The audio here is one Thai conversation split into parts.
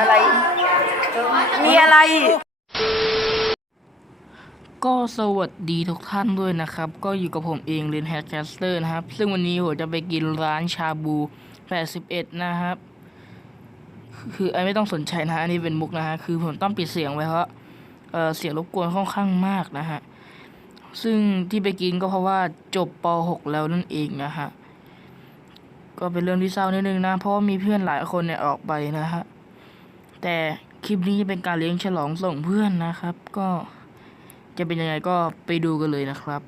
อะไร มีอะไร ก็สวัสดีทุกท่านด้วยนะครับ ก็อยู่กับผมเองเรนแฮกแคสเตอร์นะครับ ซึ่งวันนี้ผมจะไปกินร้านชาบู 81 นะครับ คือไอไม่ต้องสนใจนะ อันนี้เป็นมุกนะฮะ คือผมต้องปิดเสียงไว้เพราะเเสียงรบกวนค่อนข้างมากนะฮะ ซึ่งที่ไปกินก็เพราะว่าจบป .6 แล้วนั่นเองนะฮะก็เป็นเรื่องที่เศร้านิดนึงนะ เพราะมีเพื่อนหลายคนเนี่ยออกไปนะฮะ แต่คลิปนี้จะเป็นการเลี้ยงฉลองส่งเพื่อนนะครับ ก็จะเป็นยังไงก็ไปดูกันเลยนะครับ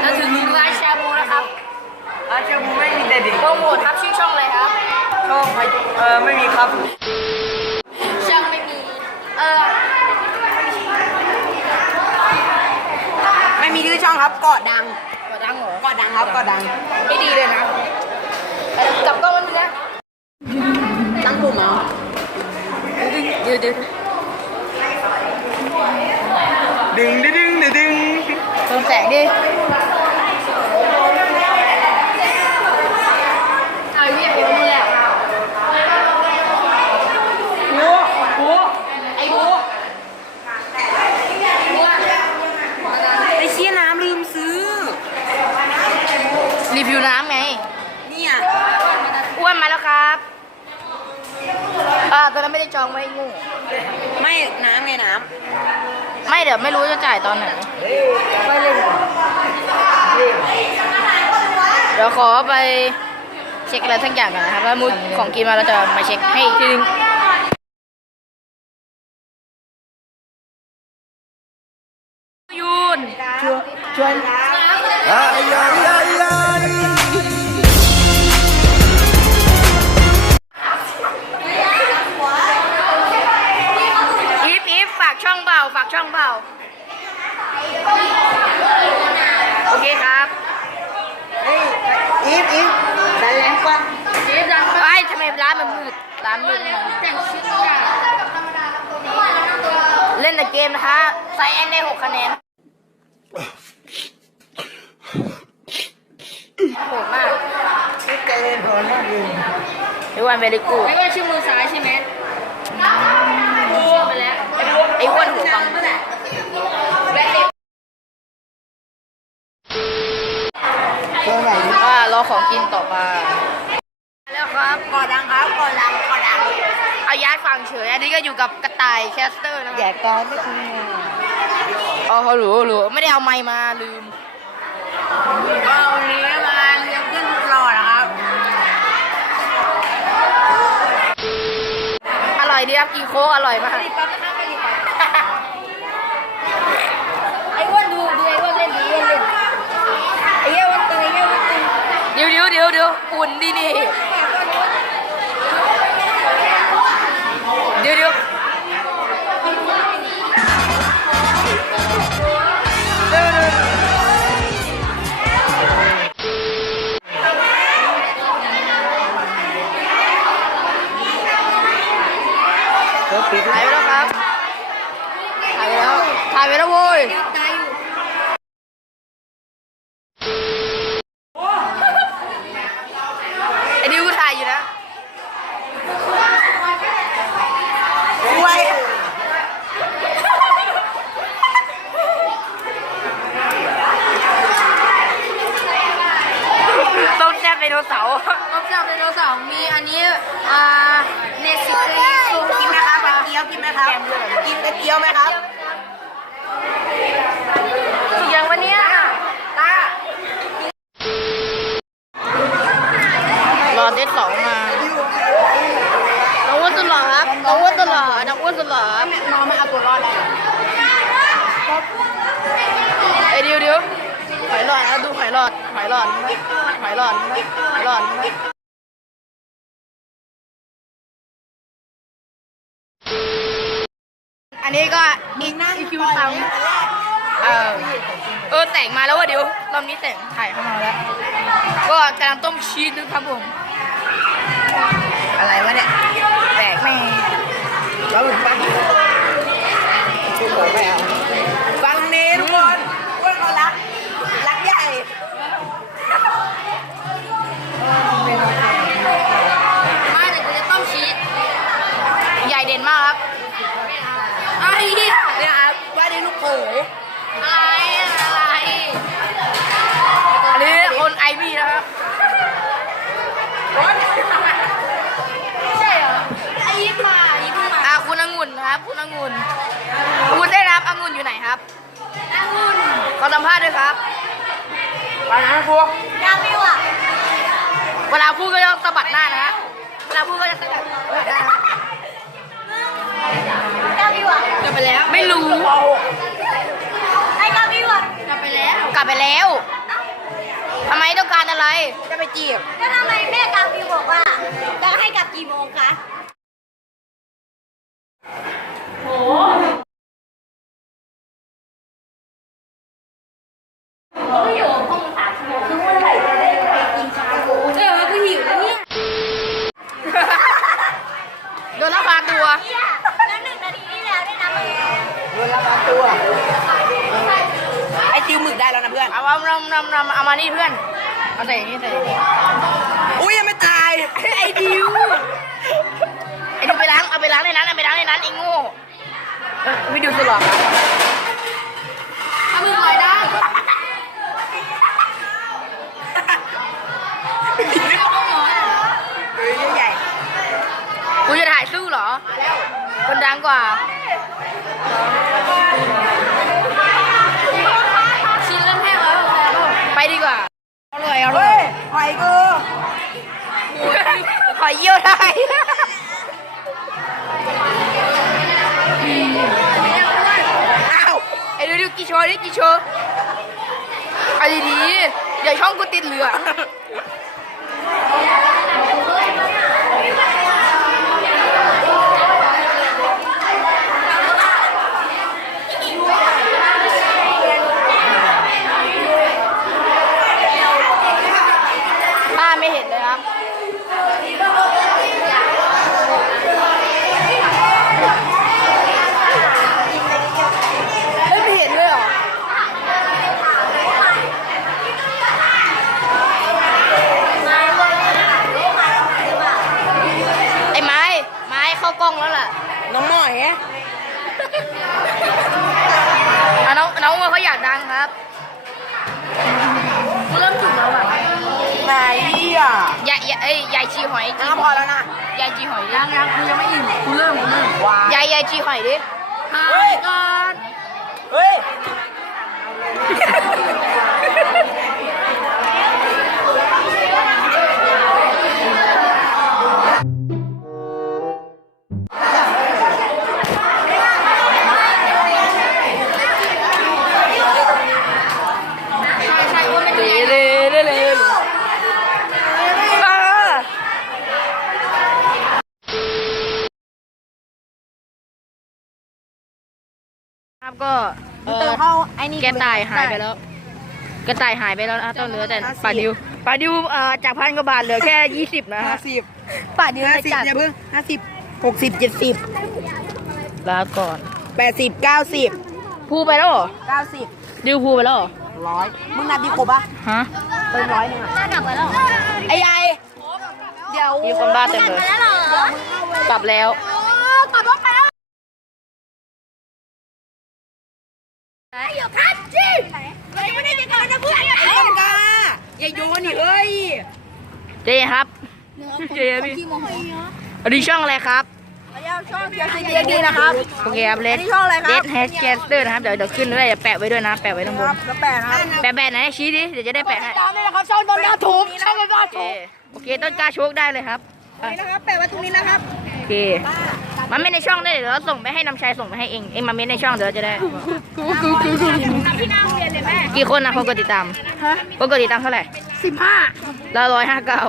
เราถึงร้านชาบูแล้วครับ อาชาบูไม่มีแต่เด็ก โปรโมทครับชื่อช่องอะไรครับ ชอบไปเออไม่มีครับ ช่องไม่มี เออ ไม่มีชื่อช่อง ครับเกาะดังกดดังเหรอเกาะดังครับเกาะดังไม่ดีเลยนะเออจับกล้องมันดีนะตั้งกลุ่มเอาเดี๋ยวเดี๋ยวดึงดึงดึงดึงดึงเพิ่มแสงดิเอาเรียกเดี๋ยวมึงแล้ว หัวหัว ไอ้บูบูอะ ไอเชี่ยน้ำลืมซื้อ รีวิวน้ำไง เนี่ยอ้วนมาแล้วครับอ่าตอนนั้นไม่ได้จองไว้งู ไม่น้ำไงน้ไม่เดี๋ยวไม่รู้จะจ่ายตอนไหนำไม่เล่นเดี๋ยวขอไปเช็คอะไรทั้งอย่างก่อนนะครับแล้วมูดของกินมาเราจะมาเช็คให้อีกทีนึงยูน ชวนอี มืดร้านมืดแต่งชุดเล่นแต่เกมนะคะใส่แอนได้หกคะแนนโหดมากเจริญพรนั่นเองไอ้วันเวลิกูไม่ว่าชื่อมือซ้ายใช่ไหมไปแล้วไอ้อ้วนหัวฟังตัวไหนว่ารอของกินต่อไปแล้วครับเกาะดังครับเกาะดังเกาะดัง เอาย้ายฝั่งเฉย อันนี้ก็อยู่กับกระต่ายแคสเตอร์นะคแย่รับกอนไม่คุณอ๋อหรูหรูไม่ได้เอาไมค์มาลืมก็วันนี้มาเลี้ยงเพื่อนรอนะครับ อร่อยดีครับกินโค้กอร่อยมากไอ้อ้วนดูดูไอ้อ้วนเล่นดีเล่นเล่นไอ้เหี้ยอ้วนตึงไอ้เหี้ยอ้วนตึงเดี๋ยวเดี๋ยวเดี๋ยวเดี๋ยวอุ่นดีนี่เดี๋ย ถ่ายไปแล้วครับ ถ่ายไปแล้ว ถ่ายไปแล้วโว้ยตายอยู่ไอ้ดิวก็ถ่ายอยู่นะไว้ต้มแซ่บไดโนเสาร์ต้มแซ่บไดโนเสาร์มีอันนี้ อ่า เนสเซ่ซู กินไหมครับกระเกี๊ยวกินไหมครับ กินกระเกี๊ยวไหมครับสุกยังวันนี้ตารอเดทสองมา น้องอ้วนสุดหล่อครับ น้องอ้วนสุดหล่อ น้องอ้วนสุดหล่อน้องไม่เอาตัวรอดได้ไอ้เดียวเดียวหอยหลอดนะดูหอยหลอดหอยหลอดหอยหลอดหอยหลอด อันนี้ก็อีกอีกคิวสามเออเออแต่งมาแล้วว่ะเดี๋ยวรอบนี้แต่งถ่ายเข้ามาแล้ว ก็กำลังต้มชีสนะครับผม อะไรวะเนี่ยแตกแม่แล้วหลุดปะ ครับคุณองุ่นคุณได้รับองุ่นอยู่ไหนครับองุ่นขอสัมภาษณ์ด้วยครับไปนะครูกาฟิวอะเวลาพูดก็ต้องสะบัดหน้านะฮะเวลาพูดก็จะสะบัดหน้านะครับกาฟิวอะจะไปแล้ว ไม่รู้ ไอ้กาฟิวอะจะไปแล้ว กลับไปแล้วทำไมต้องการอะไร จะไปจีบ ก็ทำไมแม่กาฟิวบอกว่าจะให้กลับกี่โมงคะโหอยู่ห้องสามชั่วโมงคือเมื่อไหร่จะได้ไปกินชาบู เออกูหิวแล้วเนี่ย โดนลักพาตัว เนี่ยแล้วหนึ่งนาทีที่แล้วได้นะมึง เวลามาตัว ไอ้ติวหมึกได้แล้ว นะเพื่อนเอาเอาเอาเอาเอาเอามานี่เพื่อน เอาใส่อย่างนี้ใส่อย่างนี้อุ้ยยังไม่ตาย ไอ้ดิว ไอ้ดิวไปล้าง เอาไปล้างในนั้นเอาไปล้างในนั้นไอ้โง่เออวิดีโอสุดหรอเอามือลอยได้เฮ้ยใหญ่กูจะถ่ายสู้เหรอ คนดังกว่า ดีกว่า อร่อย อร่อเฮ้ยยหอยกูขอเยี่ยวได้ อ้าว ไอ้ดูดูกี่โชว์ดิกี่โชว์เอันดีๆอย่าช่องกูติดเหลืองป้า ไม่เห็นเลยครับเฮ้ยไม่เห็นเลยเหรอไอ้ไม้ไม้เข้ากล้องแล้วล่ะน้องหมอยอะน้องน้องว่าเขาอยากดังครับกูเริ่มจุกแล้วอะ ไหนอะยายยายเอ้ยยายชีหอยจีน้ำพอแล้วนะยายจีหอยดิยังยังกูยังไม่อิ่มกูเริ่มกูเริ่มว้ายายยายจีหอยดิ เฮ้ย ก็เอเติอมเข้าไอ้นี่แกตายหายไปแล้ว กระต่ายหายไปแล้วนะต้องเหลือแต่ปลาดิวปลาดิวเอ่อจากพันกว่าบาทเหลือแค่ยี่สิบนะห้าฮะสิบปลาดิวห้าไม่สิบจัดอย่าเพิ่งห้าสิบหกสิบเจ็ดสิบลาก่อน แปดสิบเก้าสิบพูไปแล้วเหรอเก้าสิบดิวพูไปแล้วเหรอร้อยมึงนับดีครบปะฮะ เติมร้อยหนึ่งอะน่ากลับมาแล้วไอ้ยายเดี๋ยวมีคนบ้าเต็มเลยมาแล้วเหรอกลับแล้ว กลับรถ อยู่ครับจีไม่ได้จะกลับนะเพื่อนไอ้ต้นกาอย่าโยนนี่เฮ้ยเจครับเจพี่อันนี้ช่องอะไรครับช่องเกียร์ซีเกียร์ดีนะครับโอเคครับเลดอันนี้ช่องอะไรครับเลดแฮชแกสเตอร์นะครับเดี๋ยวเดี๋ยวขึ้นด้วยเดี๋ยวแปะไว้ด้วยนะแปะไว้ตรงบคนรับแล้วแปดนะครับแปะแปะไหนชี้ดิเดี๋ยวจะได้แปะให้ตามด้วยนะครับช่องต้นกาถูกช่องต้นกาโอเคถูกโอเคต้นกล้าโชคได้เลยครับไป นี่นะครับแปะไว้ตรงนี้นะครับโอเคมันไม่ในช่องได้เดี๋ยวเราส่งไปให้นำชัยส่งไปให้เองเองมาเม้นในช่องเดี๋ยวเราจะได้กี่คนนะคนกดติดตามฮะคนกดติดตามเท่าไหร่สิบห้าแล้วร้อยห้าเก้า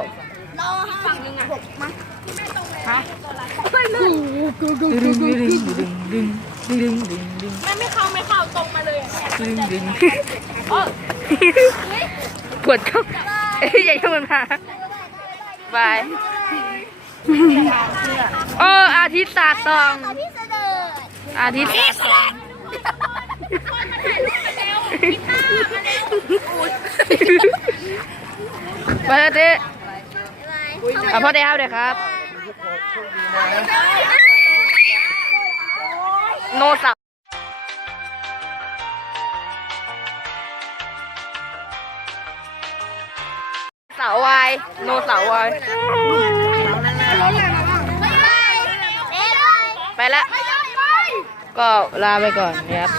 มันไม่เข้าไม่เข้าตรงมาเลยปวดเข้าเอ้ยอย่าเข้ามันมาบาย โอ้อาทิตย์ศาสตร์สองพี่เสด็จอาทิตย์ศาสตร์สองไปแล้วเจ๊อะพ่อเดครับเดี๋ยวครับ โนเสาร์เสาร์วายโนเสาร์วาย ไปแล้วก็ลาไปก่อนนะครับ